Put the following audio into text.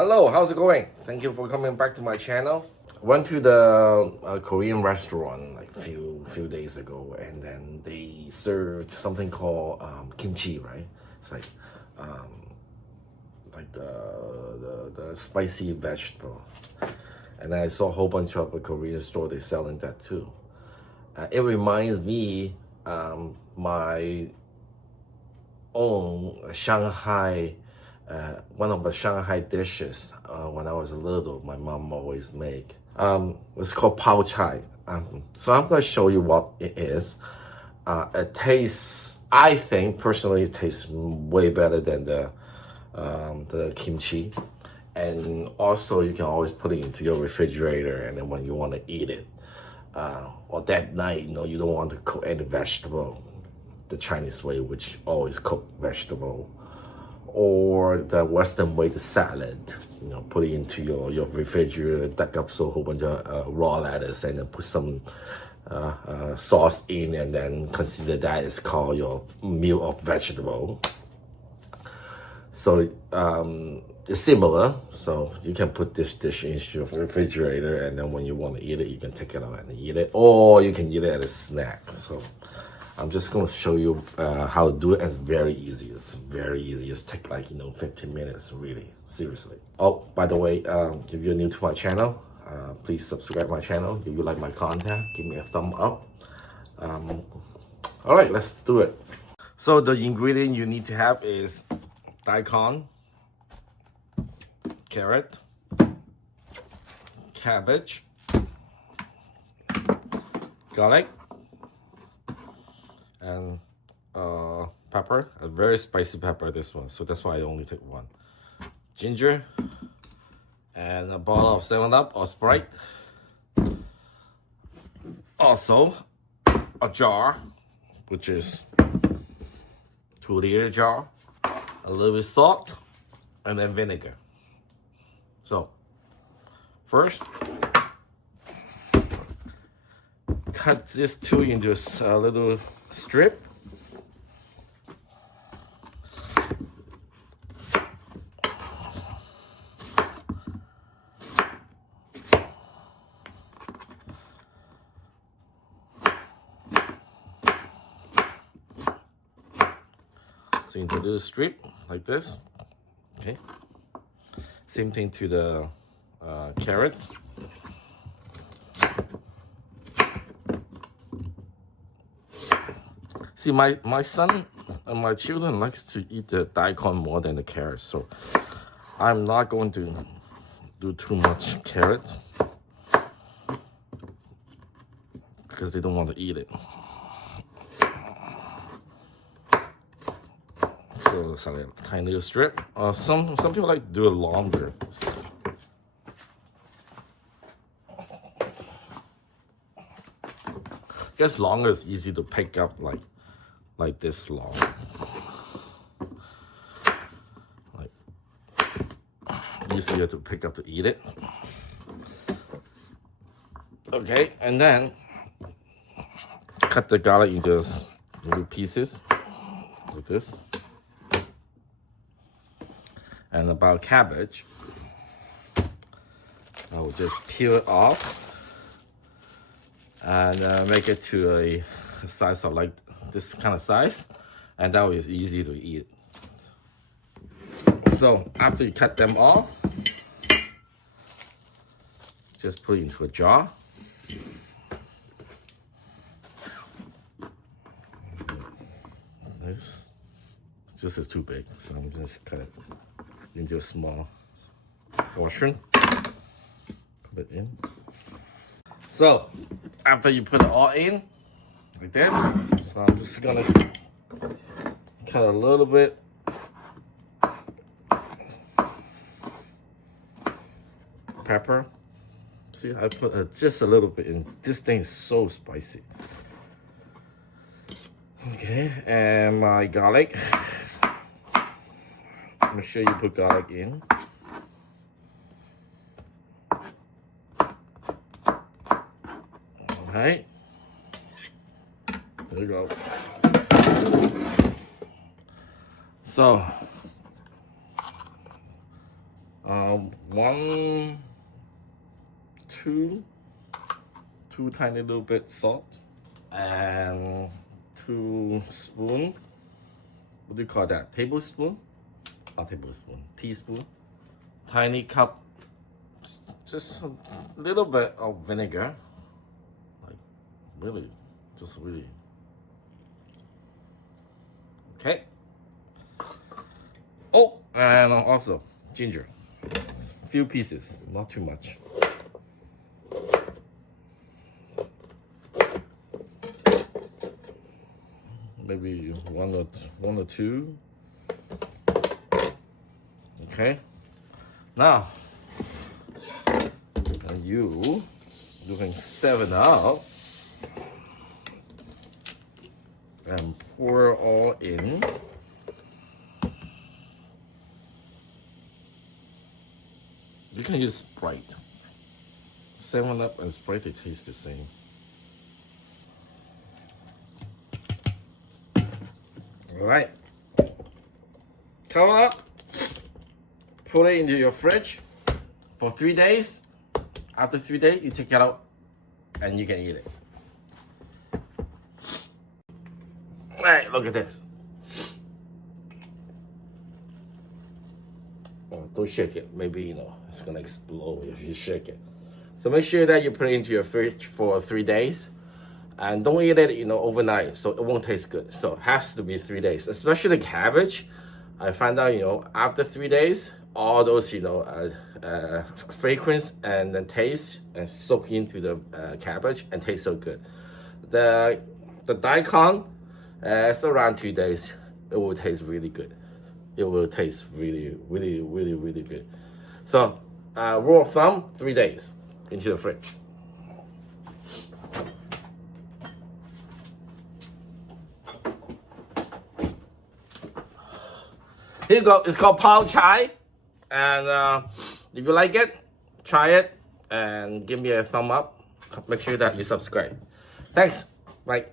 Hello, how's it going? Thank you for coming back to my channel. Went to the Korean restaurant like few days ago, and then they served something called kimchi, right? It's like the spicy vegetable. And I saw a whole bunch of a Korean store they selling that too. It reminds me my own Shanghai. One of the Shanghai dishes when I was little, my mom always make. It's called Pao Cai. So I'm going to show you what it is. It tastes, I think personally, it tastes way better than the kimchi. And also, you can always put it into your refrigerator, and then when you want to eat it, or that night, you don't want to cook any vegetable, the Chinese way, which always cook vegetable, or the Western way, the salad. Put it into your refrigerator, duck up so a whole bunch of raw lettuce, and then put some sauce in, and then consider that is called your meal of vegetable. So it's similar. So you can put this dish into your refrigerator, and then when you want to eat it, you can take it out and eat it, or you can eat it as a snack. So I'm just going to show you how to do it. It's very easy. It's very easy. It's take like 15 minutes, really, seriously. Oh, by the way, if you're new to my channel, please subscribe my channel. If you like my content, give me a thumb up. All right, let's do it. So the ingredient you need to have is daikon, carrot, cabbage, garlic, and pepper, a very spicy pepper, this one, so that's why I only take one. Ginger, and a bottle of 7-Up or Sprite. Also, a jar, which is 2-liter jar, a little bit salt, and then vinegar. So, first, cut this two into a little strip. So into a little strip like this. Okay. Same thing to the carrot. See, my son and my children likes to eat the daikon more than the carrot, so I'm not going to do too much carrot because they don't want to eat it. So it's like a tiny little strip. Some people like to do it longer. I guess longer is easy to pick up, like this long. Like easier to pick up to eat it. Okay, and then cut the garlic into little pieces like this. And about cabbage, I will just peel it off and make it to a size of like this kind of size, and that way it's easy to eat. So after you cut them off, just put it into a jar. This is too big, so I'm just cut it into a small portion. Put it in. So after you put it all in like this, so I'm just gonna cut a little bit. Pepper. See, I put just a little bit in. This thing is so spicy. Okay, and my garlic. Make sure you put garlic in. All right. There you go. So One, two tiny little bit salt, and 2 spoon. What do you call that? Tablespoon? Not tablespoon. Teaspoon. Tiny cup. Just a little bit of vinegar. Like really, just really. Okay. Oh, and also ginger. A few pieces, not too much. Maybe one or two. Okay. Now, and you doing 7 up and pour all in. You can use Sprite. 7-Up and Sprite, they taste the same. All right. Cover up. Put it into your fridge for 3 days. After 3 days, you take it out and you can eat it. All right, look at this. Oh, don't shake it. Maybe, it's gonna explode if you shake it. So make sure that you put it into your fridge for 3 days. And don't eat it, overnight, so it won't taste good. So it has to be 3 days, especially the cabbage. I find out, after 3 days, all those, fragrance and the taste and soak into the cabbage and taste so good. The daikon, it's around 2 days. It will taste really good. It will taste really, really, really, really good. So rule of thumb, 3 days into the fridge. Here you go. It's called Pao Cai. And if you like it, try it and give me a thumb up. Make sure that you subscribe. Thanks. Bye.